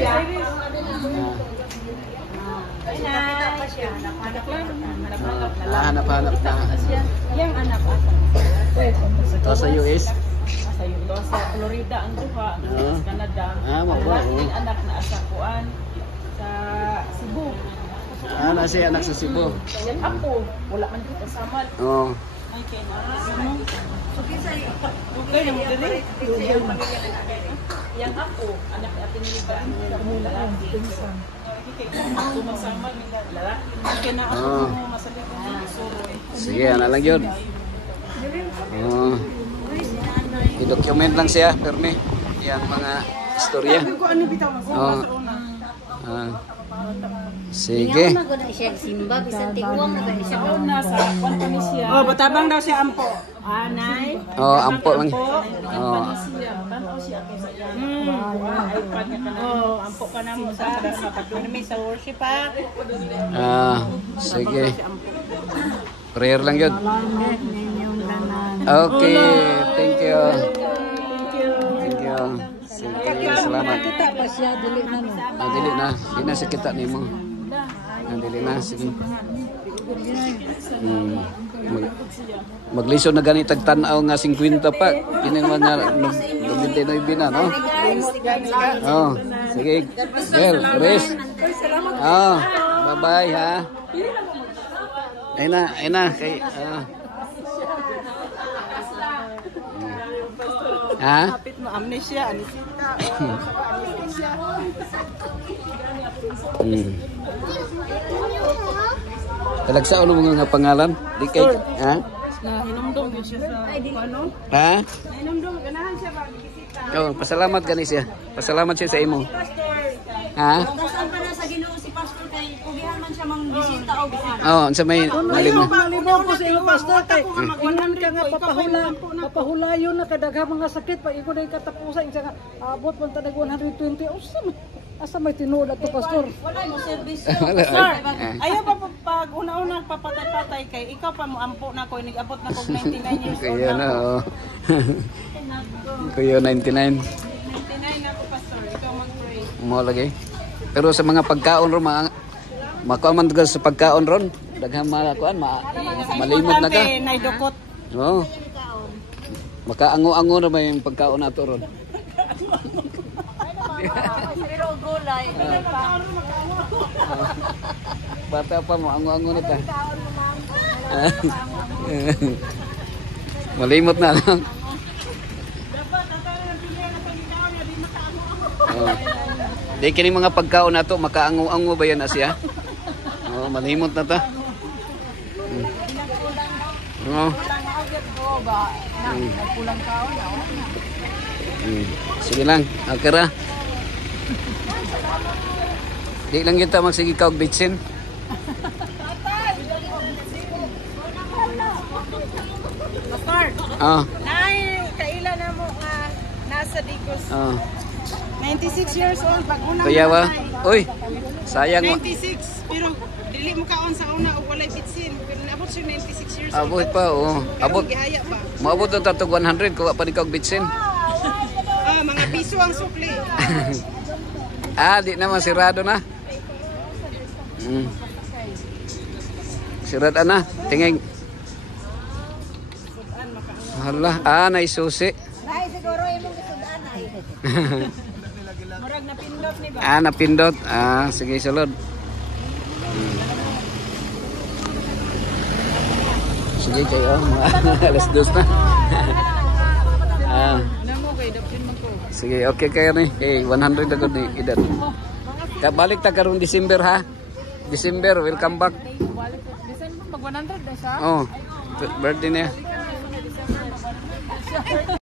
siya. Hanap-hanap na. Yang anak ako. Ito sa US. Sa US, sa Florida ang duha, sa Canada. Mabuo. Ang anak na asakuan sa Cebu. Nasi anak sa Cebu. Yan ako, wala man dito kasama. Oo. Ay, kaya okay naman din Yang ako, anak ni Ate Nilida. Lalaki. Ako magsama, lalaki. Kaya na ako masalit ng suroy. Sige, ano lang yun. I-document lang siya, Perni. Yang mga istorya. Sige. Oh, batabang daw siya ampo. Anay. Oh, ampo lang. Oh. Ampo ka na mo sa pag-donate sa worship ha. Sige. Prayer lang yun. Okay, thank you. Thank you. Sige, salamat. Dili na. Di na sa kita ni mo. Dili na, sige. Maglisod na ganit tag-tanaw nga 50 pa. Kining mga 99 na, no? Oh, sige. Girl, rest. Oh, bye-bye ha. Ay na kay Kapit mo amnesia, anisita. Anesthesia. Talagsa ano mga pangalan? Di kay Hinumdum yun siya sa ano? Ha? Hinumdum, ganahan siya ba bisita. Oh, pasalamat gani siya. Pasalamat siya sa imo. Ha? Saan pa na sa Ginoo si pastor kay pugihan man siya mang bisita o bisan. Oh, unsa may Malimo po sa iyo pastor kay ingon ka nga papahulayon na kadagha mga sakit pa iko na katapusan siya nga abot man ta 120 asa may tinuod ato pastor. Wala mo service. Sir, ayaw pa pag una-una papatay-patay kay ikaw pa mo ampo na ko nag-abot na kog 99 years old. Kaya na oh. Kuya 99. 99 ako pastor, ikaw mag-pray. Mo lagi. Pero sa mga pagkaon ron makuaman ka sa pagkaon ron, daghang kuan malimot na ka. Naidukot. Oo. Makaango-ango na ba yung pagkaon nato ron? Pero gulay. Bata pa mo ango-ango na ta. Malimot na lang. Di kini mga pagkaon nato makaango-ango ba yan asya? Oh, malimot na ta. Sige lang, okay ra. Di lang kita magsige ka og bitsin. Nay, kaila na mo nga nasa Digos. 96 years old pag una. Kaya ba? Uy, sayang. 96 pero dili mo kaon sa una og walay bitsin. Pero naabot siya 96 years old. Abot pa, oh. Abot. Gihaya pa. Maabot na tatog 100 kuha pa ni ka og bitsin. Mga piso ang supli. Di naman sirado na. Sirado na. Tingin. Hala, naisusi. Nay siguro imong gisudan ay. Murag napindot ni ba? Napindot. Sige, sulod. Sige kayo. Alas 2 na. Namo kay dapin man ko. Sige, okay kayo ni. 100 agad ni edad. Balik ta karon December ha. December, welcome back. Balik December mag 100 na siya. Oh, birthday niya.